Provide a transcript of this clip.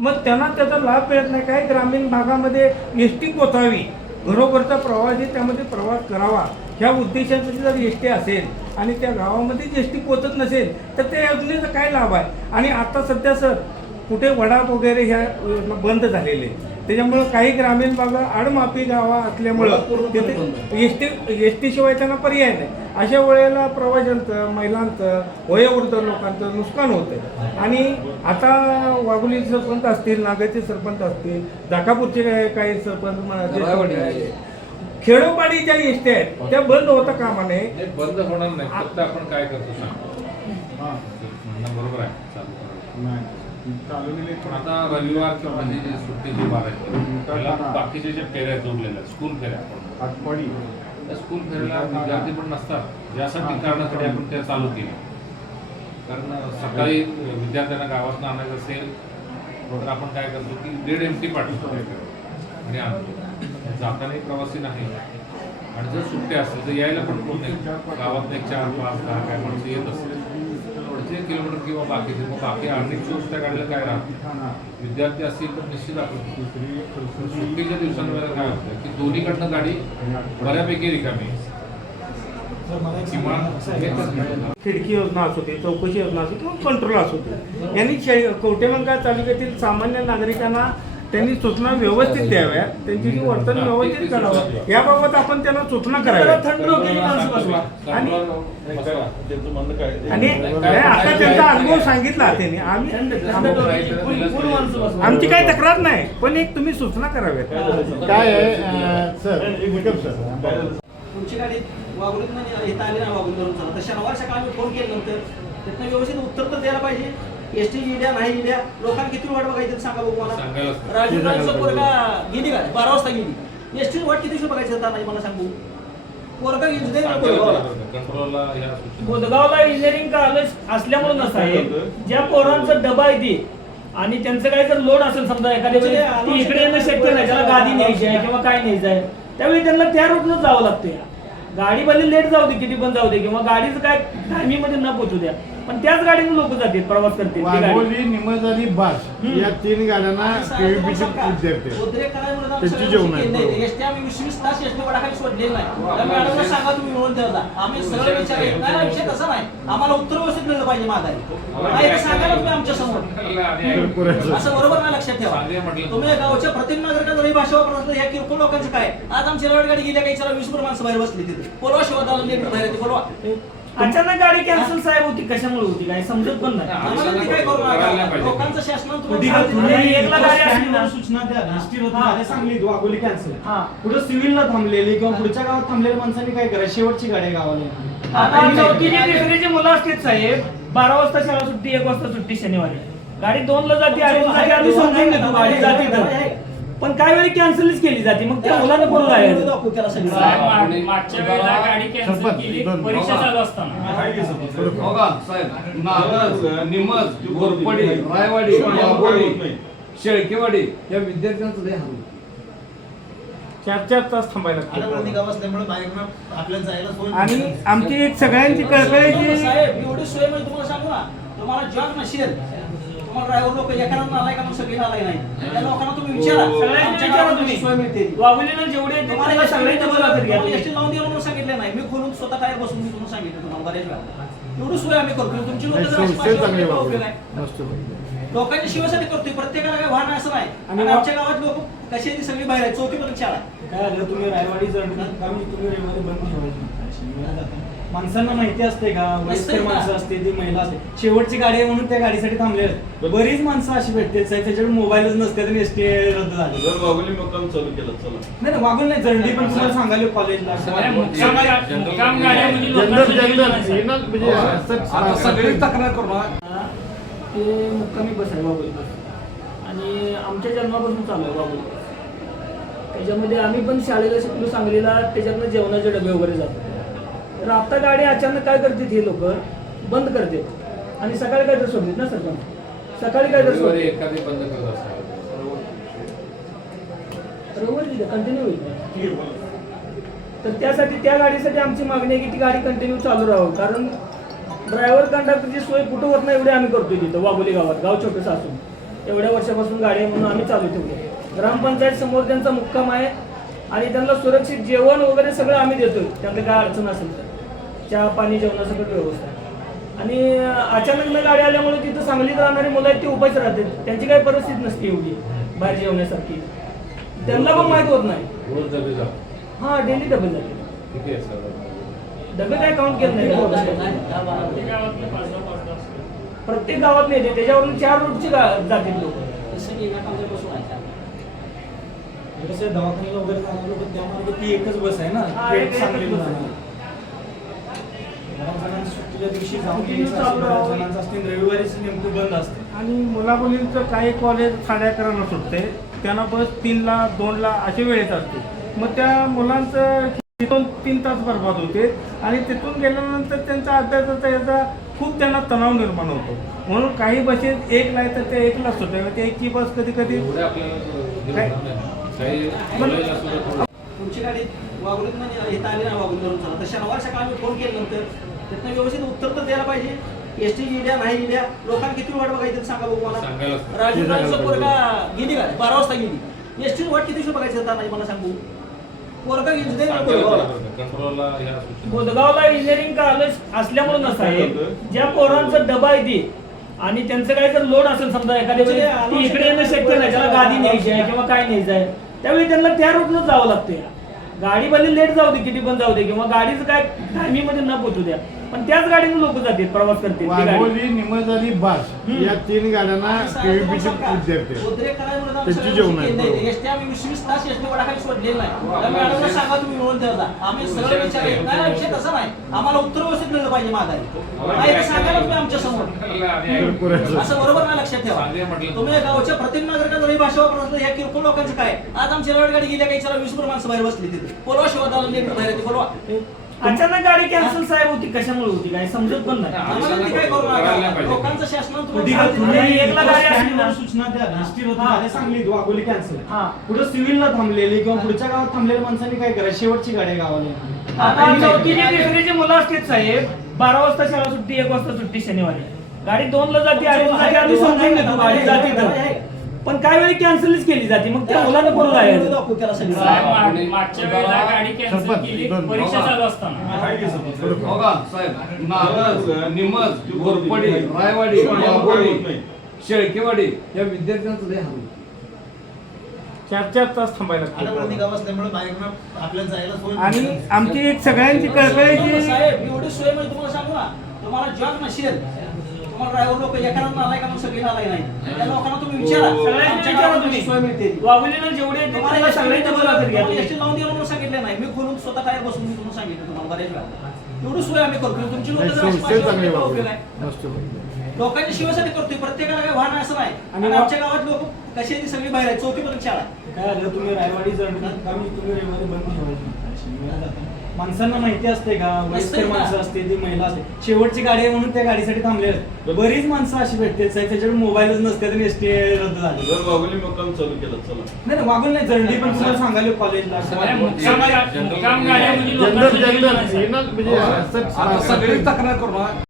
मग त्यांना त्याचा लाभ मिळत नाही. काही ग्रामीण भागामध्ये एस टी पोचावी घरोघरचा प्रवासी त्यामध्ये प्रवास करावा. ह्या उद्देशासाठी जर एस टी असेल आणि त्या गावामध्ये एस टी पोचत नसेल तर त्या योजनेचा काय लाभ आहे? आणि आता सध्या सर कुठे वडा वगैरे ह्या योजना बंद झालेले त्याच्यामुळं काही ग्रामीण भागात आडमापी गावा असल्यामुळं तिथे एस टी एस टी शिवाय त्यांना पर्याय नाही. अशा वेळेला प्रवाशांचं महिलांचं वयोवृद्ध लोकांचं नुकसान होतं. आणि आता वाघोली सरपंच असतील नागाचे सरपंच असतील दाखापूरचे काही काही सरपंच. खेडोपाडी ज्या एस टी आहेत त्या बंद होता कामा नये बंद होणार नाही. फक्त आपण काय करतो सांग. बरोबर आहे. आता रविवार किंवा म्हणजे जी त्याला बाकीचे जे फेऱ्या जोडलेल्या स्कूल फेऱ्या आपण. त्या स्कूल फेऱ्याला विद्यार्थी पण नसतात. यासाठी कारणासाठी आपण त्या चालू केल्या. कारण सकाळी विद्यार्थ्यांना गावातनं आणायचं असेल तर आपण काय करतो की दीड एम टी पाठवतो. आणि आणतो. जातानाही प्रवासी नाही. आणि जर सुट्ट्या असतील तर यायला पण कोण नाही. गावात एक चार पाच दहा काय माणसं येत असतील. पुढचे किलोमीटर किंवा बाकीचे मग बाकी आर्थिक त्या गाडीला काय राहतं विद्यार्थी असतील तर निश्चित आपण सुट्टीच्या दिवसांवर काय होतं? की दोन्हीकडनं गाडी बऱ्यापैकी रिकामी खिडकी योजना असू दे चौकशी योजना असू किंवा कंट्रोल असू दे. यांनी कवटेमंगा तालुक्यातील सामान्य नागरिकांना त्यांनी सूचना व्यवस्थित द्याव्या त्यांची जी वर्तन व्यवस्थित करावं. याबाबत आपण त्यांना सूचना कराव्या. आणि आणि नाही, आता त्यांचा अनुभव सांगितला त्यांनी. आम्ही. आमची काही तक्रार नाही पण एक तुम्ही सूचना कराव्यात. काय सर? तुमची गाडी वागुलीत म्हणजे इथं आली ना चला. तर शनिवार सकाळी फोन केल्यानंतर त्यातनं व्यवस्थित उत्तर तर द्यायला पाहिजे. एस टी गेल्या नाही गेल्या लोकांना किती वाट बघायची सांगा बघू मला. राजीव गांधीचं पोरगा गेली का? बारा वाजता गेली. एस टी वाट किती बघायची होता नाही मला सांगू? पोरगा सूचना. बुधगावला इंजिनिअरिंग कॉलेज असल्यामुळे ना साहेब ज्या पोरांचा डबा आहे ते आणि त्यांचं काय जर लोड असेल समजा एखाद्या इकडे येणं शक्य नाही त्याला गादी न्यायची आहे किंवा काय न्यायचं आहे त्यावेळी त्यांना त्या रूटनं जावं लागतं. गाडी भले लेट जाऊ दे किती पण जाऊ दे किंवा गाडीचं काय टायमिंगमध्ये न पोचू द्या. पण त्याच गाडीने लोक जातील प्रवास करतील ती गाडी. वाघोली निमज आणि बास. या तीन गाड्यांना केवीपीचे विद्यार्थी आहेत. त्यांची जेवण आहे, बरोबर. सांगा ना, आम्हाला उत्तर व्यवस्थित मिळलं पाहिजे माघारी. नाही तर सांगायला तुम्ही आमच्यासमोर. असं बरोबर नाही लक्षात ठेवा. सांगे. तुम्ही गावच्या प्रत्येक नागरिकांना ही भाषा वापरत असलं या किरकोळ लोकांचं काय? आज आमची रेल्वे गाडी गेल्या काही चला वीस भर माणसं बाहेर बसली तिथे. बोलवा शिवाय लेट बाहेर येते बोलवा. अचानक गाडी कॅन्सल साहेब होती कशामुळे होती? काय समजत पण नाही. आम्हाला ते काय करू करायला नका पाहिजे. लोकांचं शासनानं कधी तुम्हाला का तुम्ही सांगितलं. एकला गाडी असली ना. सूचना द्या. सांगली वाघोली कॅन्सल हा. पुढे सिव्हिलला थांबलेली किंवा पुढच्या गावात थांबलेल्या माणसांनी काय करायचं? शेवटची गाडी आहे गावाला आता चौथीची तिसरीची मुलं असतील साहेब. बारा वाजता शाळा सुट्टी एक वाजता सुट्टी शनिवारी. गाडी दोन ला जाते अडीच जाते आम्ही समजून घेतो. गाडी जाते तर. पण काय वेळी कॅन्सलच केली जाते. मग त्या मुलांना कोण जायचं दाखवू त्याला सगळं. मागच्या वेळेला गाडी कॅन्सल सरपंच, केली. दोन- परीक्षा चालू असताना. हो का साहेब नागज निमज गोरपडी रायवाडी वाघोली शेळकेवाडी या विद्यार्थ्यांचं लय हाल होतं. चार चार तास थांबायला आडवळणी लागतं. गाव असल्यामुळे बाहेरनं आपल्याला जायला सोय आणि आमची एक सगळ्यांची कळकळीची साहेब एवढी सोय म्हणजे तुम्हाला सांगू ना. तुम्हाला जॉब नसेल. तुम्हाला ड्रायव्हर लोक एखादा आलाय का मग सगळी आलाय नाही? त्या लोकांना तुम्ही विचारा. सगळ्यांना आमच्या विचारा गावात तुम्ही. सोय मिळते. वाघुलीला जेवढे येते तुम्हाला त्याला एसटी घ्या. तुम्ही. लावून द्यायला म्हणून सांगितलं नाही. मी खोलून स्वतः टायर बसून मी तुम्हाला सांगितलं तुम्हाला बऱ्याच वेळा. एवढी सोय आम्ही करतो. तुमची लोक नाही, जर अशी संस्थे चांगली पाचशे वापरली. उपयोग आहे. मस्त वापरली. लोकांच्या शिवासाठी करतोय. प्रत्येकाला काय वाहन असं नाही. आणि आणि आमच्या गावात लोक कशी आहे ती सगळी बाहेर आहेत. चौथी पर्यंत शाळा. आहे. काय आलं तुम्ही रायवाडी काम तुम्ही रेल्वे बंद ठेवायची. माणसांना माहिती असते का? वयस्कर ना. माणसं असते ती महिला असते. शेवटची गाडी आहे म्हणून त्या गाडीसाठी थांबले आहेत. बरीच माणसं अशी भेटते त्याच्याकडे मोबाईलच नसते आणि एसटी रद्द झाली. जर वाघोली मुक्काम चालू केलं चला. नाही नाही वागून नाही जर्नी पण तुम्हाला सांगायला कॉलेजला. आता सगळी तक्रार करू नका. ते मुक्कामी बस आहे बाबुली बस. आणि आमच्या जन्मापासून चालू आहे बस. त्याच्यामध्ये आम्ही पण शाळेला शिकलो सांगलीला त्याच्यातनं जेवणाचे डबे वगैरे जातो तर आता गाडी अचानक काय करते हे लोक? बंद करते. आणि सकाळी काय तर सोडतात ना सरपंच? सकाळी काय तर असतात. बरोबर कंटिन्यू होईल. तर त्यासाठी त्या गाडीसाठी आमची मागणी आहे की ती गाडी कंटिन्यू चालू राहावं. कारण ड्रायव्हर कंडक्टरची सोय कुठं होत नाही एवढी आम्ही करतोय तिथं वाघोली गावात. गाव छोटंसं असून एवढ्या वर्षापासून गाडी आहे म्हणून आम्ही चालू ठेवली ग्रामपंचायत समोर त्यांचा मुक्काम आहे आणि त्यांना सुरक्षित जेवण वगैरे सगळं आम्ही देतोय. त्यांना काय अडचण असेल तर. चहा पाणी जेवणासकट व्यवस्था आहे. आणि अचानक न गाडी आल्यामुळे तिथं सांगलीत राहणारी मुलं आहेत ती उपास राहते त्यांची काही परिस्थिती नसते एवढी बाहेर जेवण्यासारखी. त्यांना पण माहीत होत नाही. हा डेली डबे सर. डबे काय काउंट केलं नाही. प्रत्येक गावात नाही येते त्याच्यावरून चार रूटची जातील लोक. दवाखान्याला वगैरे ती एकच बस आहे ना हा, थेट एक- एकच सांगलीला बस आहे. जाणार. बऱ्याच जणांची सुट्टीच्या दिवशी जाऊन Continue यायचं चालू असतं, बऱ्याच राहावं. जणांचं असते रविवारीच नेमकं बंद असते. आणि मुलामुलींचं काही कॉलेज साडे अकराला सुटते. त्यांना बस तीनला दोनला असे वेळेत असते. मग त्या मुलांचं तिथून तीन तास बर्बाद होते. आणि तिथून गेल्यानंतर त्यांचा अभ्यासाचा याचा खूप त्यांना तणाव निर्माण होतो. म्हणून काही बसेस एक नाही तर ते एकला सुटते. त्या एकची बस कधी कधी एवढे आपल्याला काय? होणार नाही. काही बोलायला सुद्धा थोडं. तुमची गाडी वागुलीत म्हणजे इथं आली ना वागुलीवरून चला. तर शनिवार सकाळी आम्ही फोन केल्यानंतर त्यातनं व्यवस्थित उत्तर तर द्यायला पाहिजे. एस टी गेल्या नाही गेल्या लोकांना किती वाट बघायचं सांगा बघू मला. सांगायलाच नाही. राजू राजूचं पोरगा गेली का? बारा वाजता गेली. एस टी वाट किती दिवशी बघायचं आता? नाही मला सांगू. पोरगा गेली बुधगावला इंजिनिअरिंग कॉलेज असल्यामुळे नसाहेब ज्या पोरांचा डबा आहे ते. आणि त्यांचं काही जर लोड असेल समजा एखाद्या ती इकडे येणं शक्य नाही. त्याला गादी न्यायची आहे किंवा काय न्यायचं आहे. त्यावेळी त्यांना त्या रूटनं जावं लागते. गाडी भले लेट जाऊ दे किती पण जाऊ दे किंवा गाडीचं काय टायमिंगमध्ये न पोहोचू द्या. पण त्याच गाडीने लोक जातील प्रवास करतील ती गाडी. वाघोली निमज आणि बास हम्म. या तीन गाड्यांना तुम्हाला विद्यार्थी आहेत. त्यांची जेवण आहेत. बरोबर. तसा नाही आम्हाला उत्तर व्यवस्थित मिळलं पाहिजे माघारी नाही तर सांगा ना तुम्ही आमच्यासमोर भरपूर आहे. असं बरोबर नाही लक्षात सांगे ठेवा म्हटलं. तुम्ही गावच्या प्रत्येक नागरिकांवर ही भाषा वापरत असता या किरकोळ लोकांचं काय आज आमची रेल्वे गाडी गेल्या काही चला वीस माणसं बाहेर बसली तिथे बोलवा लेकर बाहेर येते बोलवा अचानक गाडी कॅन्सल साहेब होती कशामुळे होती? काय समजत पण नाही. आम्हाला ते काय करू करायला नाही नका. पाहिजे. लोकांचं शासनानं कधी तुम्हाला का सांगितलं तुम्ही नाही. एकला गाडी असली ना. सूचना द्या. एसटी रद्द. झाली सांगली वाघोली कॅन्सल हा. पुढे सिव्हिलला थांबलेली किंवा पुढच्या गावात थांबलेल्या माणसांनी काय करायचं शेवटची गाडी गावाला. आता चौथीची तिसरीची मुलं असतील साहेब. बारा वाजता शाळा सुट्टी एक वाजता सुट्टी शनिवारी. गाडी दोन ला जाते अडीच जाते आम्ही समजून घेतो गाडी जाते पण काय वेळी कॅन्सलच केली जाते. मग त्या मुलांना कोण जायचं दाखवू त्याला सगळं. साहेब, आपण- मागच्या वेळेला गाडी कॅन्सल सरपंच, केली दोन- परीक्षा चालू असताना. हो का साहेब नारळ निमज घोरपडी रायवाडी शेळकेवाडी या विद्यार्थ्यांचं लय हाल होतं. चार चार तास थांबायला आडवळणी लागतं गाव असल्यामुळे बाहेरनं आपल्याला जायला सोय आणि आमची एक सगळ्यांची कळकळ आहे की साहेब एवढी सोय म्हणजे तुम्हाला सांगू ना तुम्हाला जॉब नसेल. तुम्हाला ड्रायव्हर लोक एखादा नालाय का मग सगळी नालाय नाही? त्या लोकांना तुम्ही विचारा. सगळ्यांना आमच्या विचारा गावात तुम्ही. सोय मिळते. वाघोलीनं जेवढे येतील तुम्हाला त्याला एसटी सगळ्यांच्या बोला तरी घ्या तुम्हाला तुम्ही. एसटी लावून दिलं म्हणून सांगितलं नाही. मी खोलून स्वतः टायर बसून मी तुम्हाला सांगितलं तुम्हाला बऱ्याच वेळा. एवढी सोय आम्ही करतो तुमची लोक जर अशी पाहिजे तर उपयोग आहे? लोकांच्या शिवासाठी करतोय. प्रत्येकाला काय वाहन असं नाही. आणि आमच्या गावात लोक कशी आहे ती सगळी बाहेर आहेत. चौथी पर्यंत शाळा आहे. काय आलं तुम्ही रायवाडी जर आम्ही तुम्ही रविवारी बंद ठेवायची. माणसांना माहिती असते का? वयस्कर. माणसं असते ती महिला असते. शेवटची गाडी आहे म्हणून त्या गाडीसाठी थांबले आहेत. बरीच माणसं अशी भेटते त्याच्याकडे मोबाईलच नसते तरी एसटी रद्द झाली. नाही नाही वागून नाही जर्नी पण तुम्हाला सांगायला कॉलेजला. मुक्काम मुक्काम म्हणजे जनरल जनरल म्हणजे सगळी तक्रार करू.